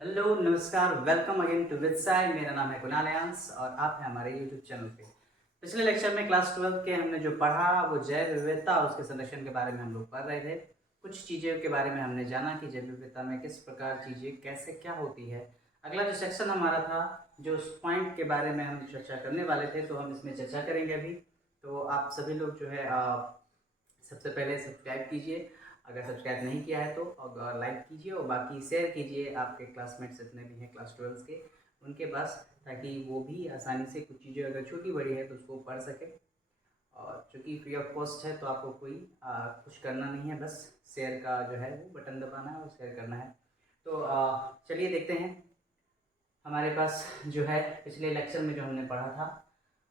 Hello नमस्कार, welcome again to विदसाई। मेरा नाम है कुणाल यांस और आप हैं हमारे यूट्यूब चैनल पे। पिछले लेक्चर में क्लास 12 के हमने जो पढ़ा वो जैव विविधता और उसके संरक्षण के बारे में हम लोग पढ़ रहे थे। कुछ चीज़ों के बारे में हमने जाना कि जैव विविधता में किस प्रकार चीज़ें कैसे क्या होती है। अगला जो सेक्शन हमारा था, जो उस पॉइंट के बारे में हम चर्चा करने वाले थे, तो हम इसमें चर्चा करेंगे अभी। तो आप सभी लोग जो है सबसे पहले सब्सक्राइब कीजिए, अगर सब्सक्राइब नहीं किया है तो, और लाइक कीजिए और बाकी शेयर कीजिए आपके क्लासमेट्स जितने भी हैं क्लास 12 के उनके पास, ताकि वो भी आसानी से कुछ चीज़ें अगर छोटी बड़ी है तो उसको पढ़ सके। और चूँकि फ्री ऑफ कॉस्ट है तो आपको कोई कुछ करना नहीं है, बस शेयर का जो है वो बटन दबाना है और शेयर करना है। तो चलिए देखते हैं हमारे पास जो है पिछले लेक्चर में जो हमने पढ़ा था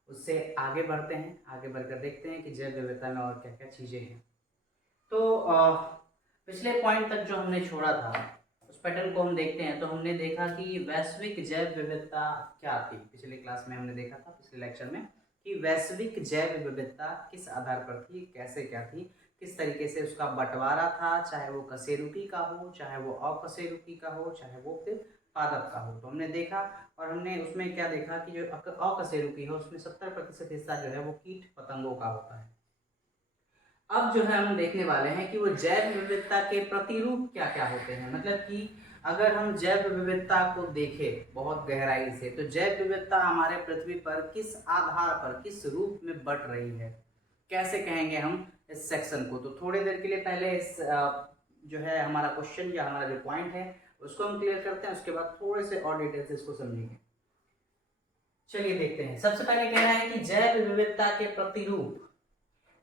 उससे आगे बढ़ते हैं। आगे बढ़कर देखते हैं कि जैव विविधता में और क्या क्या चीज़ें हैं। तो पिछले पॉइंट तक जो हमने छोड़ा था उस पैटर्न को हम देखते हैं। तो हमने देखा कि वैश्विक जैव विविधता क्या थी। पिछले क्लास में हमने देखा था, पिछले लेक्चर में, कि वैश्विक जैव विविधता किस आधार पर थी, कैसे क्या थी, किस तरीके से उसका बंटवारा था, चाहे वो कशेरुकी का हो, चाहे वो अकशेरुकी का हो, चाहे वो फिर पादप का हो। तो हमने देखा और हमने उसमें क्या देखा कि जो अकशेरुकी है उसमें 70% हिस्सा जो है वो कीट पतंगों का होता है। अब जो है हम देखने वाले हैं कि वो जैव विविधता के प्रतिरूप क्या क्या होते हैं। मतलब कि अगर हम जैव विविधता को देखें बहुत गहराई से, तो जैव विविधता हमारे पृथ्वी पर किस आधार पर, किस रूप में बट रही है, कैसे कहेंगे हम इस सेक्शन को। तो थोड़ी देर के लिए पहले इस जो है हमारा क्वेश्चन या हमारा जो पॉइंट है उसको हम क्लियर करते हैं, उसके बाद थोड़े से और डिटेल से इसको समझेंगे। चलिए देखते हैं। सबसे पहले कह रहा है कि जैव विविधता के प्रतिरूप।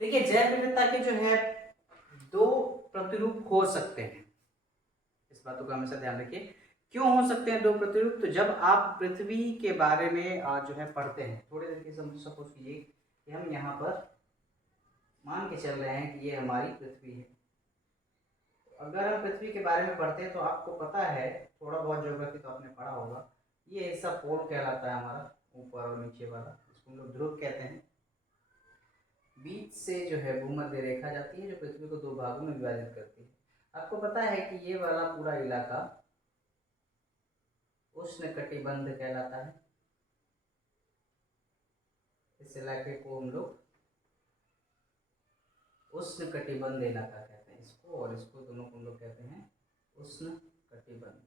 देखिए, जैव विविधता के जो है दो प्रतिरूप हो सकते हैं, इस बातों का हमेशा ध्यान रखिए। क्यों हो सकते हैं दो प्रतिरूप? तो जब आप पृथ्वी के बारे में जो है पढ़ते हैं, थोड़े देर के सपोज कीजिए कि हम यहाँ पर मान के चल रहे हैं कि ये हमारी पृथ्वी है। अगर हम पृथ्वी के बारे में पढ़ते हैं तो आपको पता है, थोड़ा बहुत ज्योग्राफी तो आपने पढ़ा होगा, ये ऐसा पोल कहलाता है हमारा, ऊपर और नीचे वाला, इसको हम लोग ध्रुव कहते हैं। बीच से जो है भूमध्य रेखा जाती है जो पृथ्वी को दो भागों में विभाजित करती है। आपको पता है कि ये वाला पूरा इलाका उष्णकटिबंध कहलाता है। इस इलाके को हम लोग उष्णकटिबंध इलाका कहते हैं, इसको और इसको दोनों को हम लोग कहते हैं उष्णकटिबंध।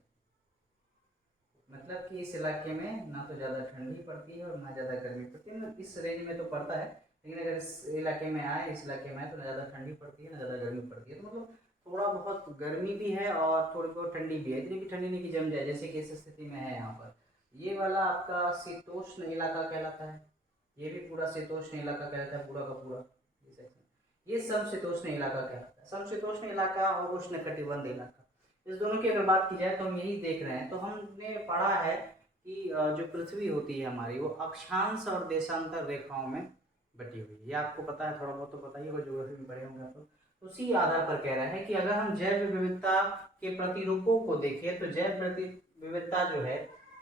मतलब कि इस इलाके में ना तो ज़्यादा ठंडी पड़ती है और ना ज़्यादा गर्मी पड़ती है। मतलब इस रेंज में तो पड़ता है, लेकिन अगर इस इलाके में आए, इस इलाके में आए, तो ना ज़्यादा ठंडी पड़ती है ना ज़्यादा गर्मी पड़ती है। तो मतलब थोड़ा बहुत गर्मी भी है और थोड़ी बहुत ठंडी भी है, इतनी भी ठंडी नहीं कि जम जाए, जैसे कि इस स्थिति में है यहाँ पर। ये वाला आपका शीतोष्ण इलाका कहलाता है, ये भी पूरा शीतोष्ण इलाका कहलाता है, पूरा का पूरा ये सेक्शन, ये समशीतोष्ण इलाका कहलाता है। समशीतोष्ण इलाका और उष्ण कटिबंध इलाका, इस दोनों की अगर बात की जाए तो हम यही देख रहे हैं। तो हमने पढ़ा है कि जो पृथ्वी होती है हमारी, वो अक्षांश और देशांतर रेखाओं में बटी हुई है। ये आपको पता है, थोड़ा बहुत तो पता ही होगा, ज्योग्राफी में पढ़े होंगे आप लोग। तो उसी आधार पर कह रहा है कि अगर हम जैव विविधता के प्रतिरूपों को देखें तो जैव विविधता जो है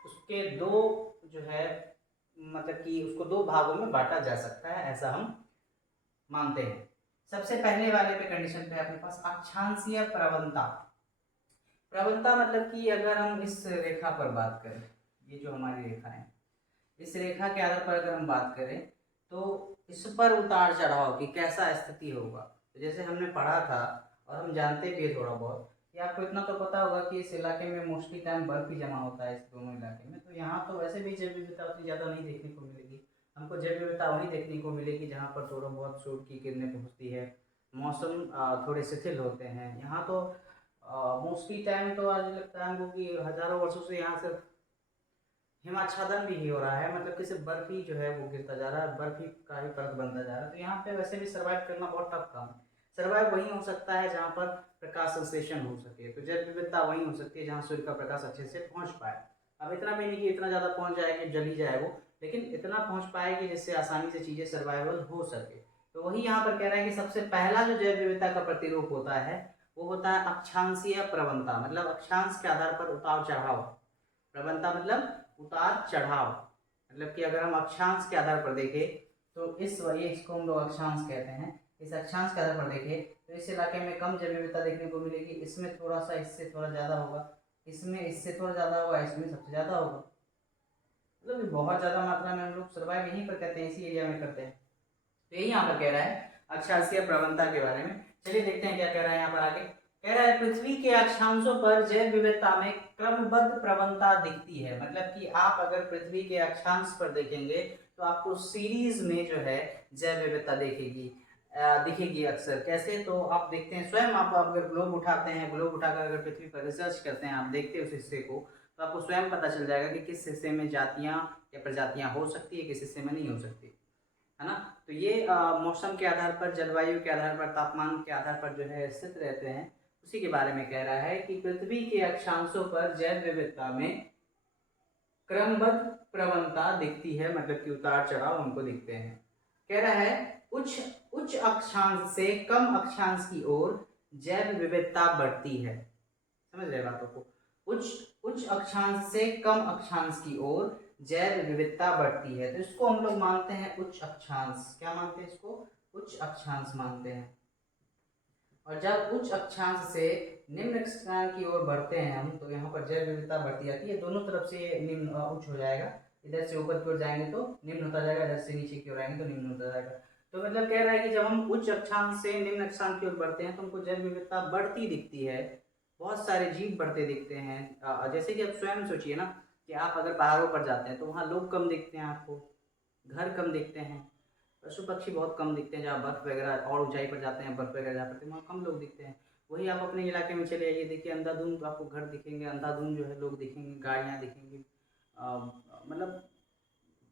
उसके दो जो है, मतलब कि उसको दो भागों में बांटा जा सकता है, ऐसा हम मानते हैं। सबसे पहले वाले पे कंडीशन पे अपने पास अक्षांशीय प्रवणता। प्रवणता मतलब कि अगर हम इस रेखा पर बात करें, ये जो हमारी रेखा है, इस रेखा के आधार पर अगर हम बात करें तो इस पर उतार चढ़ाव की कैसा स्थिति होगा। तो जैसे हमने पढ़ा था और हम जानते भी है थोड़ा बहुत कि आपको इतना तो पता होगा कि इस इलाके में मोस्टली टाइम बर्फ ही जमा होता है, इस दोनों इलाके में। तो यहाँ तो वैसे भी जैव विविधता उतनी ज़्यादा नहीं देखने को मिलेगी। हमको जैव विविधता वहीं देखने को मिलेगी जहाँ पर थोड़ा बहुत सूर्य की किरणें पहुँचती है, मौसम थोड़े शिथिल होते हैं। यहाँ तो मोस्टली टाइम तो आज लगता है हमको कि हजारों वर्षों से यहाँ से हिमाच्छादन भी हो रहा है, मतलब कि सिर्फ बर्फ ही जो है वो गिरता जा रहा है, बर्फ ही का ही परत बनता जा रहा है। तो यहाँ पे वैसे भी सर्वाइव करना बहुत टफ काम है। सर्वाइव वहीं हो सकता है जहाँ पर प्रकाश संश्लेषण हो सके। तो जैव विविधता वहीं हो सकती है जहाँ सूर्य का प्रकाश अच्छे से पहुँच पाए। अब इतना भी नहीं कि इतना ज़्यादा पहुँच जाए कि जल ही जाए वो, लेकिन इतना पहुँच पाए कि जिससे आसानी से चीज़ें सर्वाइवल हो सके। तो वही यहाँ पर कह रहा है कि सबसे पहला जो जैव विविधता का प्रतिरूप होता है वो होता है अक्षांशीय प्रवणता। मतलब अक्षांश के आधार पर उतार चढ़ाव। प्रवणता मतलब उतार चढ़ाव, मतलब कि अगर हम अक्षांश के आधार पर देखें तो ये इसको हम लोग अक्षांश कहते हैं। इस अक्षांश के आधार पर देखें तो इस इलाके में कम जैव विविधता देखने को मिलेगी, इसमें थोड़ा सा, इससे थोड़ा ज़्यादा होगा। इसमें इससे थोड़ा ज़्यादा होगा, इसमें सबसे ज़्यादा होगा। मतलब बहुत ज़्यादा मात्रा में हम लोग सर्वाइव यहीं पर करते हैं, इसी एरिया में करते हैं। तो यही यहाँ पर कह रहा है अक्षांशीय प्रवणता के बारे में। चलिए देखते हैं क्या कह रहा है यहाँ पर आगे। कह रहा है पृथ्वी के अक्षांशों पर जैव विविधता में क्रमबद्ध प्रवणता दिखती है। मतलब कि आप अगर पृथ्वी के अक्षांश पर देखेंगे तो आपको सीरीज में जो है जैव विविधता दिखेगी अक्सर। कैसे? तो आप देखते हैं स्वयं, आप अगर ग्लोब उठाते हैं, ग्लोब उठाकर अगर पृथ्वी पर रिसर्च करते हैं, आप देखते हैं उस हिस्से को, तो आपको स्वयं पता चल जाएगा कि किस हिस्से में जातियाँ या प्रजातियाँ हो सकती है, किस हिस्से में नहीं हो सकती, है ना। तो ये मौसम के आधार पर, जलवायु के आधार पर, तापमान के आधार पर जो है स्थित रहते हैं। उसी के बारे में कह रहा है कि पृथ्वी के अक्षांशों पर जैव विविधता में क्रमबद्ध प्रवणता दिखती है, मतलब कि उतार चढ़ाव हमको दिखते हैं। कह रहा है उच्च उच्च अक्षांश से कम अक्षांश की ओर जैव विविधता बढ़ती है। समझ रहे बातों को? उच्च उच्च अक्षांश से कम अक्षांश की ओर जैव विविधता बढ़ती है। तो इसको हम लोग मानते हैं उच्च अक्षांश। क्या मानते हैं इसको? उच्च अक्षांश मानते हैं। और जब उच्च अक्षांश से निम्न अक्षांश की ओर बढ़ते हैं हम, तो यहाँ पर जैव विविधता बढ़ती जाती है। दोनों तरफ से निम्न उच्च हो जाएगा। इधर से ऊपर की ओर जाएंगे तो निम्न होता जाएगा, इधर से नीचे की ओर आएंगे तो निम्न होता जाएगा। तो मतलब कह रहा है कि जब हम उच्च अक्षांश से निम्न अक्षांश की ओर बढ़ते हैं तो हमको जैव विविधता बढ़ती दिखती है। बहुत सारे जीव बढ़ते दिखते हैं। जैसे कि आप स्वयं सोचिए ना कि आप अगर पहाड़ों पर जाते हैं तो वहाँ लोग कम दिखते हैं आपको, घर कम दिखते हैं, पशु पक्षी बहुत कम दिखते हैं। जहाँ बर्फ़ वगैरह और ऊंचाई पर जाते हैं, बर्फ़ वगैरह जहाँ पड़ते हैं वहाँ कम लोग दिखते हैं। वही आप अपने इलाके में चले आइए, देखिए अंधाधुंध तो आपको घर दिखेंगे, अंधाधुंध जो है लोग दिखेंगे, गाड़ियाँ दिखेंगी, मतलब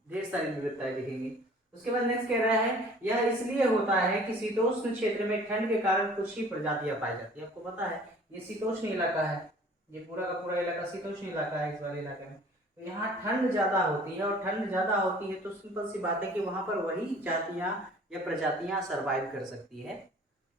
ढेर सारी विविधताएं दिखेंगी। उसके बाद नेक्स्ट कह रहा है यह इसलिए होता है कि शीतोष्ण क्षेत्र में ठंड के कारण कुछ ही प्रजातियां पाई जाती है। आपको पता है ये शीतोष्ण इलाका है, ये पूरा का पूरा इलाका शीतोष्ण इलाका है इस वाले इलाके में। तो यहाँ ठंड ज़्यादा होती है, और ठंड ज़्यादा होती है तो सिंपल सी बात है कि वहाँ पर वही जातियाँ या प्रजातियाँ सर्वाइव कर सकती है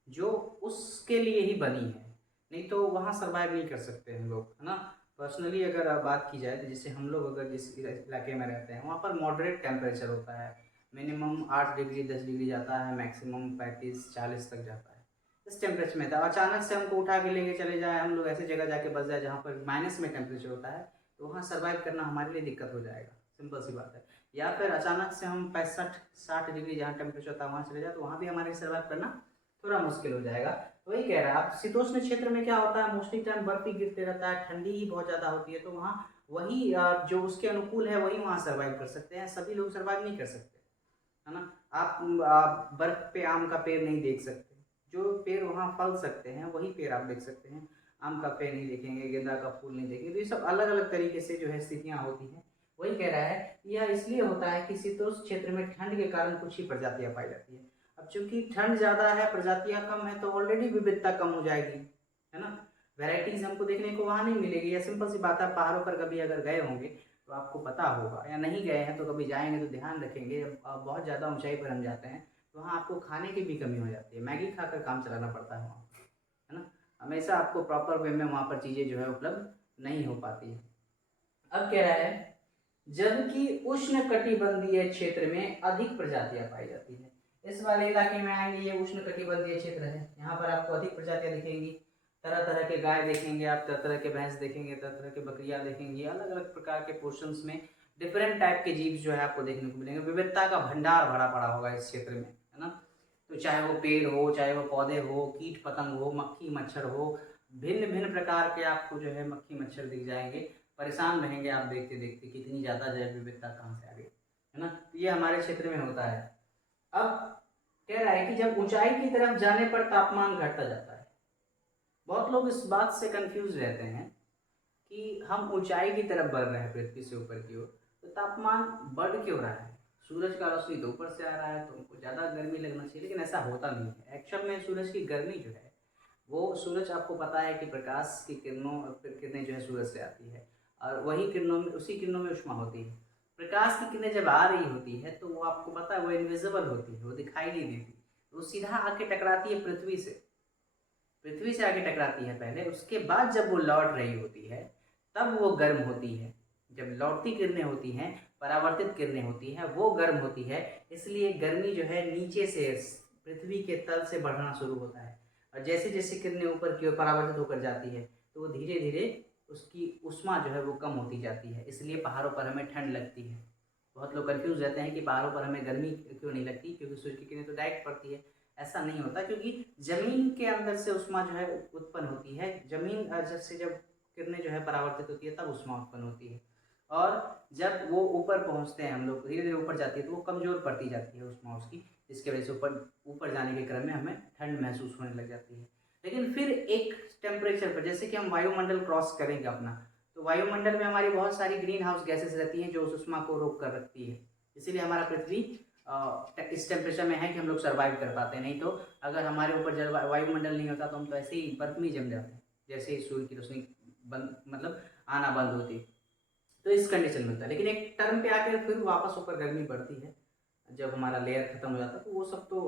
जो उसके लिए ही बनी है। नहीं तो वहाँ सर्वाइव नहीं कर सकते हम लोग, है ना। पर्सनली अगर बात की जाए तो जैसे हम लोग अगर जिस इलाके में रहते हैं वहाँ पर मॉडरेट टेम्परेचर होता है। मिनिमम 8 डिग्री 10 डिग्री जाता है, मैक्सिमम 35-40 तक जाता है। इस टेम्परेचर में था, अचानक से हमको उठा के लेके चले जाए, हम लोग ऐसी जगह जाके बस जाए जहाँ पर माइनस में टेम्परेचर होता है, तो वहाँ सर्वाइव करना हमारे लिए दिक्कत हो जाएगा। सिंपल सी बात है। या फिर अचानक से हम 65-60 डिग्री जहाँ टेम्परेचर होता है वहाँ चले जाए तो वहाँ भी हमारे लिए सर्वाइव करना थोड़ा मुश्किल हो जाएगा। तो वही कह रहा है। अब शीतोष्ण क्षेत्र में क्या होता है, मोस्टली टाइम बर्फ ही गिरते रहता है, ठंडी ही बहुत ज़्यादा होती है, तो वहाँ वही जो उसके अनुकूल है वही वहाँ सर्वाइव कर सकते हैं, सभी लोग सर्वाइव नहीं कर सकते, है ना। आप बर्फ पे आम का पेड़ नहीं देख सकते, जो पेड़ वहाँ फल सकते हैं वही पेड़ आप देख सकते हैं। आम का पेड़ नहीं देखेंगे, गेंदा का फूल नहीं देखेंगे। तो ये सब अलग अलग तरीके से जो है स्थितियाँ होती हैं। वही कह रहा है यह इसलिए होता है कि शीतोष्ण क्षेत्र में ठंड के कारण कुछ ही प्रजातियाँ पाई जाती है। अब चूंकि ठंड ज़्यादा है, प्रजातियाँ कम है, तो ऑलरेडी विविधता कम हो जाएगी, है ना। वैरायटीज हमको देखने को वहाँ नहीं मिलेगी। या सिंपल सी बात है, पहाड़ों पर कभी अगर गए होंगे तो आपको पता होगा, या नहीं गए हैं तो कभी जाएंगे तो ध्यान रखेंगे। बहुत ज़्यादा ऊंचाई पर हम जाते हैं तो वहाँ आपको खाने की भी कमी हो जाती है, मैगी खाकर काम चलाना पड़ता है वहाँ, है ना। हमेशा आपको प्रॉपर वे में वहाँ पर चीज़ें जो है उपलब्ध नहीं हो पाती है। अब कह रहा है जबकि उष्ण कटिबंधीय क्षेत्र में अधिक प्रजातियां पाई जाती है। इस वाले इलाके में आएंगे, ये उष्ण कटिबंधीय क्षेत्र है, यहाँ पर आपको अधिक प्रजातियां दिखेंगी। तरह तरह के गाय देखेंगे आप, तरह तरह के भैंस देखेंगे, तरह तरह के बकरियां देखेंगी, अलग अलग प्रकार के पोर्शंस में डिफरेंट टाइप के जीव जो है आपको देखने को मिलेंगे। विविधता का भंडार भरा पड़ा होगा इस क्षेत्र में, है ना। तो चाहे वो पेड़ हो, चाहे वो पौधे हो, कीट पतंग हो, मक्खी मच्छर हो, भिन्न भिन्न प्रकार के आपको जो है मक्खी मच्छर दिख जाएंगे। परेशान रहेंगे आप देखते देखते कि इतनी ज़्यादा जैव विविधता कहाँ से आ गई, है ना। तो ये हमारे क्षेत्र में होता है। अब कह रहा है कि जब ऊंचाई की तरफ जाने पर तापमान घटता जाता है। बहुत लोग इस बात से कंफ्यूज रहते हैं कि हम ऊंचाई की तरफ बढ़ रहे हैं पृथ्वी से ऊपर की ओर, तो तापमान बढ़ क्यों रहा है। सूरज का रोशनी तो ऊपर से आ रहा है तो उनको ज़्यादा गर्मी लगना चाहिए, लेकिन ऐसा होता नहीं है। एक्चुअल में सूरज की गर्मी जो है, वो सूरज आपको पता है कि प्रकाश की किरणों किरणें जो है सूरज से आती है, और वही किरणों में, उसी किरणों में ऊष्मा होती है। प्रकाश की किरणें जब आ रही होती है तो वो आपको पता है वो इनविजिबल होती है, वो दिखाई नहीं देती, वो सीधा आके टकराती है पृथ्वी से। पृथ्वी से आके टकराती है पहले, उसके बाद जब वो लौट रही होती है तब वो गर्म होती है। जब लौटती किरणें होती हैं, परावर्तित किरणें होती हैं, वो गर्म होती है। इसलिए गर्मी जो है नीचे से, पृथ्वी के तल से बढ़ना शुरू होता है, और जैसे जैसे किरणें ऊपर की ओर परावर्तित होकर जाती है तो वो धीरे धीरे उसकी ऊष्मा जो है वो कम होती जाती है, इसलिए पहाड़ों पर हमें ठंड लगती है। बहुत लोग कन्फ्यूज़ रहते हैं कि पहाड़ों पर हमें गर्मी क्यों नहीं लगती, क्योंकि सूर्य की किरणें तो डायरेक्ट पड़ती है। ऐसा नहीं होता, क्योंकि ज़मीन के अंदर से ऊष्मा जो है उत्पन्न होती है। ज़मीन जैसे जब किरणें जो है परावर्तित होती है तब ऊष्मा उत्पन्न होती है, और जब वो ऊपर पहुँचते हैं, हम लोग धीरे-धीरे ऊपर जाती है तो वो कमज़ोर पड़ती जाती है ऊष्मा उसकी, जिसकी वजह से ऊपर ऊपर जाने के क्रम में हमें ठंड महसूस होने लग जाती है। लेकिन फिर एक टेम्परेचर पर, जैसे कि हम वायुमंडल क्रॉस करेंगे अपना, तो वायुमंडल में हमारी बहुत सारी ग्रीन हाउस गैसेस रहती हैं जो उस ऊष्मा को रोक कर रखती है। इसीलिए हमारा पृथ्वी इस टेम्परेचर में है कि हम लोग सर्वाइव कर पाते हैं। नहीं तो अगर हमारे ऊपर जल वायुमंडल नहीं होता तो हम तो ऐसे ही बर्फ में जम जाते हैं, जैसे ही सूर्य की रोशनी बंद मतलब आना बंद होती। तो इस कंडीशन में होता है, लेकिन एक टर्म पे आकर फिर वापस ऊपर गर्मी बढ़ती है जब हमारा लेयर खत्म हो जाता है। तो वो सब तो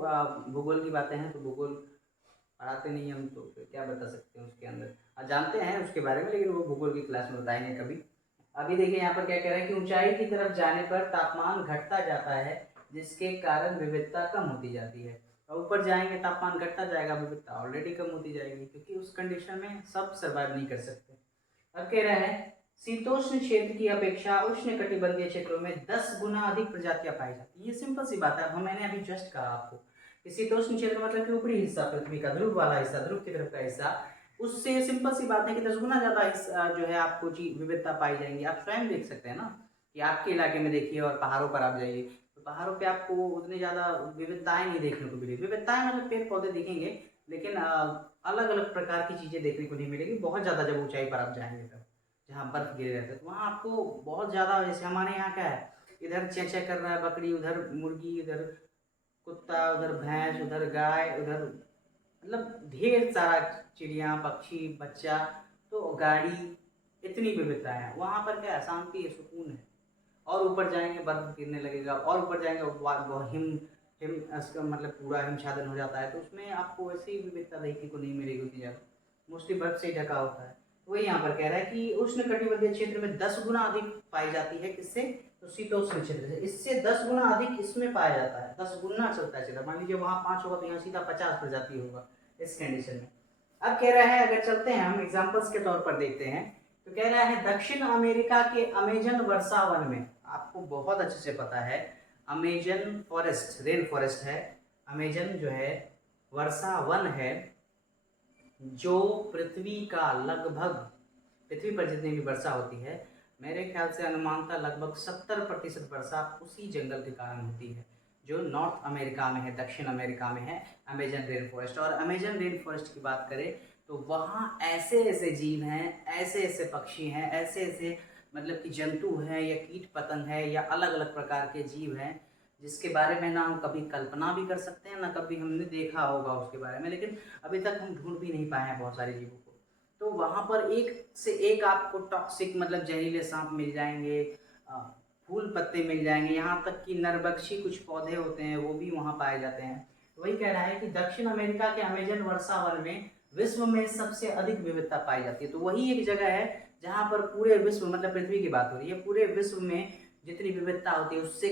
भूगोल की बातें हैं, तो भूगोल पढ़ाते नहीं हम, तो फिर क्या बता सकते हैं उसके अंदर। जानते हैं उसके बारे में, लेकिन वो भूगोल की क्लास में बताएंगे कभी। अभी देखिए यहाँ पर क्या कह रहे हैं कि ऊंचाई की तरफ जाने पर तापमान घटता जाता है, जिसके कारण विविधता कम होती जाती है। और ऊपर जाएंगे तापमान घटता जाएगा, विविधता ऑलरेडी कम होती जाएगी, क्योंकि उस कंडीशन में सब सर्वाइव नहीं कर सकते। अब कह रहे हैं शीतोष्ण क्षेत्र की अपेक्षा उष्ण कटिबंधीय क्षेत्रों में 10 गुना अधिक प्रजातियां पाई जाती है। ये सिंपल सी बात है। अब मैंने अभी जस्ट कहा आपको कि शीतोष्ण क्षेत्र मतलब कि ऊपरी हिस्सा पृथ्वी का, ध्रुव वाला हिस्सा, ध्रुव की तरफ का हिस्सा, उससे सिंपल सी बात है कि 10 गुना ज्यादा जो है आपको विविधता पाई जाएंगी। आप स्वयं देख सकते हैं ना कि आपके इलाके में देखिए और पहाड़ों पर आप जाइए, तो पहाड़ों पे आपको उतनी ज्यादा विविधताएं नहीं देखने को मिलेगी। विविधताएं मतलब पेड़ पौधे दिखेंगे, लेकिन अलग अलग प्रकार की चीजें देखने को नहीं मिलेगी। बहुत ज्यादा जब ऊंचाई पर आप जाएंगे तब, जहाँ बर्फ गिरे रहते हैं, तो वहाँ आपको बहुत ज्यादा, जैसे हमारे यहाँ क्या है, इधर चें चें कर रहा है बकरी, उधर मुर्गी, उधर कुत्ता, उधर भैंस, उधर गाय, उधर मतलब ढेर सारा चिड़िया पक्षी बच्चा, तो गाड़ी, इतनी विविधता है। वहाँ पर क्या है, शांति है, सुकून है। और ऊपर जाएंगे बर्फ गिरने लगेगा, और ऊपर जाएंगे हिम हिम मतलब पूरा हिमछादन हो जाता है, तो उसमें आपको वैसी विविधता देखने को नहीं मिलेगी उतनी ज़्यादा, मोस्टली बर्फ से ही ढका होता है। वही यहाँ पर कह रहा है कि उष्ण कटिबंधीय क्षेत्र में 10 गुना अधिक पाई जाती है। किससे? तो शीतोष्ण क्षेत्र से। इससे 10 गुना अधिक इसमें पाया जाता है, 10 गुना चलता है क्षेत्र। मान लीजिए वहाँ 5 होगा तो यहाँ सीधा 50 प्रजाति होगा इस कंडीशन में। अब कह रहा है, अगर चलते हैं हम एग्जाम्पल्स के तौर पर देखते हैं, तो कह रहा है दक्षिण अमेरिका के अमेजन वर्षावन में, आपको बहुत अच्छे से पता है अमेजन फॉरेस्ट रेन फॉरेस्ट है, अमेजन जो है वर्षावन है, जो पृथ्वी का लगभग, पृथ्वी पर जितनी भी वर्षा होती है, मेरे ख्याल से अनुमानतः लगभग 70% वर्षा उसी जंगल के कारण होती है, जो नॉर्थ अमेरिका में है, दक्षिण अमेरिका में है, अमेजन रेन फॉरेस्ट। और अमेजन रेन फॉरेस्ट की बात करें तो वहाँ ऐसे ऐसे जीव हैं, ऐसे ऐसे पक्षी हैं, ऐसे ऐसे मतलब कि जंतु हैं या कीट पतंग है या अलग अलग प्रकार के जीव हैं, जिसके बारे में ना हम कभी कल्पना भी कर सकते हैं, ना कभी हमने देखा होगा उसके बारे में, लेकिन अभी तक हम ढूंढ भी नहीं पाए हैं बहुत सारे जीवों को। तो वहाँ पर एक से एक आपको टॉक्सिक मतलब जहरीले सांप मिल जाएंगे, फूल पत्ते मिल जाएंगे, यहाँ तक कि नरभक्षी कुछ पौधे होते हैं वो भी वहाँ पाए जाते हैं। तो वही कह रहा है कि दक्षिण अमेरिका के अमेजन वर्षावन में विश्व में सबसे अधिक विविधता पाई जाती है। तो वही एक जगह है जहाँ पर पूरे विश्व, मतलब पृथ्वी की बात हो रही है, पूरे विश्व में जितनी विविधता होती है उससे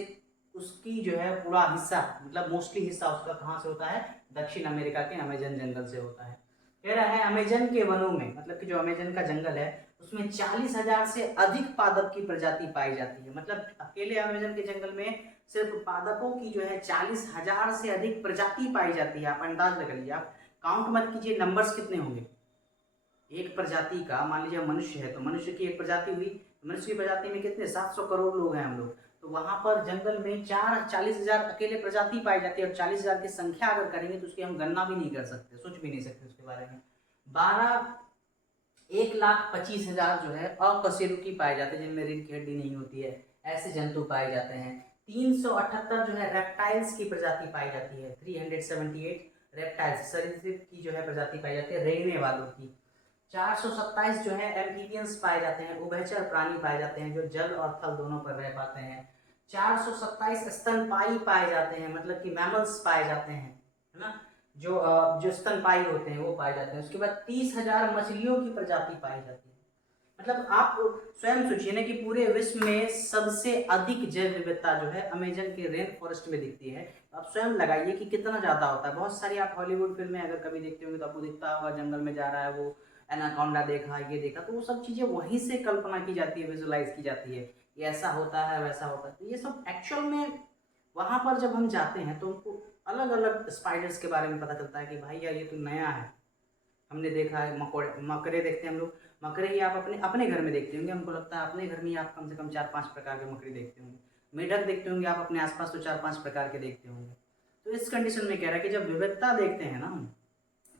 उसकी जो है पूरा हिस्सा, मतलब मोस्टली हिस्सा उसका कहाँ से होता है, दक्षिण अमेरिका के अमेजन जंगल से होता है। कह रहा है अमेजन के वनों में, मतलब कि जो अमेजन का जंगल है उसमें 40,000 से अधिक पादप की प्रजाति पाई जाती है। मतलब अकेले अमेजन के जंगल में सिर्फ पादपों की जो है 40,000 से अधिक प्रजाति पाई जाती है। आप अंदाज लगा लीजिए, आप काउंट मत कीजिए नंबर्स कितने होंगे एक प्रजाति का। मान लीजिए मनुष्य है तो मनुष्य की एक प्रजाति हुई, मनुष्य की प्रजाति में कितने 700 करोड़ लोग हैं हम लोग, तो वहां पर जंगल में 40,000 अकेले प्रजाति पाई जाती है। और 40,000 की संख्या अगर करेंगे तो उसकी हम गणना भी नहीं कर सकते, सोच भी नहीं सकते उसके बारे में। 1,25,000 जो है अकशेरुकी पाए जाते हैं, जिनमें रीढ़ की हड्डी नहीं होती है, ऐसे जंतु पाए जाते हैं। 378 जो है रेप्टाइल्स की प्रजाति पाई जाती है, 378 रेप्टाइल्स सरीसृप की जो है प्रजाति पाई जाती है, रेंगने वालों की। 427 जो है एम्फीबियंस पाए जाते हैं, उभयचर प्राणी पाए जाते हैं जो जल और थल दोनों पर रह पाते हैं। 427 स्तनपायी पाए जाते हैं, मतलब कि मैमल्स पाए जाते हैं, है ना, जो स्तनपायी होते हैं वो पाए जाते हैं। उसके बाद 30,000 मछलियों की प्रजाति पाई जाती है। मतलब आप स्वयं सोचिए ना कि पूरे विश्व में सबसे अधिक जैव विविधता जो है अमेजन के रेन फॉरेस्ट में दिखती है। तो आप स्वयं लगाइए कि कितना ज़्यादा होता है। बहुत सारी आप हॉलीवुड फिल्में अगर कभी देखते होंगे तो आपको दिखता होगा जंगल में जा रहा है वो एनाकोंडा देखा, ये देखा, तो वो सब चीज़ें वहीं से कल्पना की जाती है, विजुलाइज की जाती है, ये ऐसा होता है वैसा होता है। तो ये सब एक्चुअल में वहाँ पर जब हम जाते हैं तो उनको अलग अलग स्पाइडर्स के बारे में पता चलता है कि भाई यार ये तो नया है, हमने देखा है। मकड़े देखते हैं हम लोग, मकड़े ही आप अपने अपने घर में देखते होंगे, हमको लगता है अपने घर में आप कम से कम 4-5 प्रकार के मकड़ी देखते होंगे। मेढक देखते होंगे आप अपने आसपास, तो 4-5 प्रकार के देखते होंगे। तो इस कंडीशन में कह रहा है कि जब विविधता देखते हैं ना हम,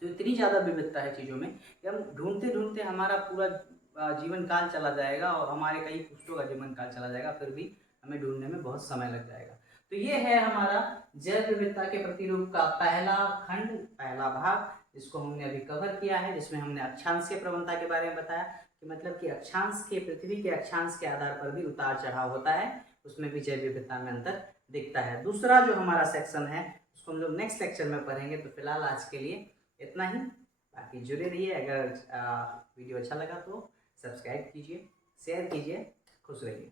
तो इतनी ज़्यादा विविधता है चीज़ों में कि हम ढूंढते ढूंढते हमारा पूरा जीवन काल चला जाएगा और हमारे कई पुष्टों का जीवन काल चला जाएगा, फिर भी हमें ढूंढने में बहुत समय लग जाएगा। तो ये है हमारा जैव विविधता के प्रतिरूप का पहला खंड, पहला भाग, जिसको हमने अभी कवर किया है, जिसमें हमने अक्षांशीय प्रवणता के बारे में बताया कि मतलब कि अक्षांश के, पृथ्वी के अक्षांश के आधार पर भी उतार चढ़ाव होता है, उसमें भी जैव विविधता में अंतर दिखता है। दूसरा जो हमारा सेक्शन है उसको हम लोग नेक्स्ट लेक्चर में पढ़ेंगे। तो फिलहाल आज के लिए इतना ही, बाकी जुड़े रहिए। अगर वीडियो अच्छा लगा तो सब्सक्राइब कीजिए, शेयर कीजिए, खुश रहिए।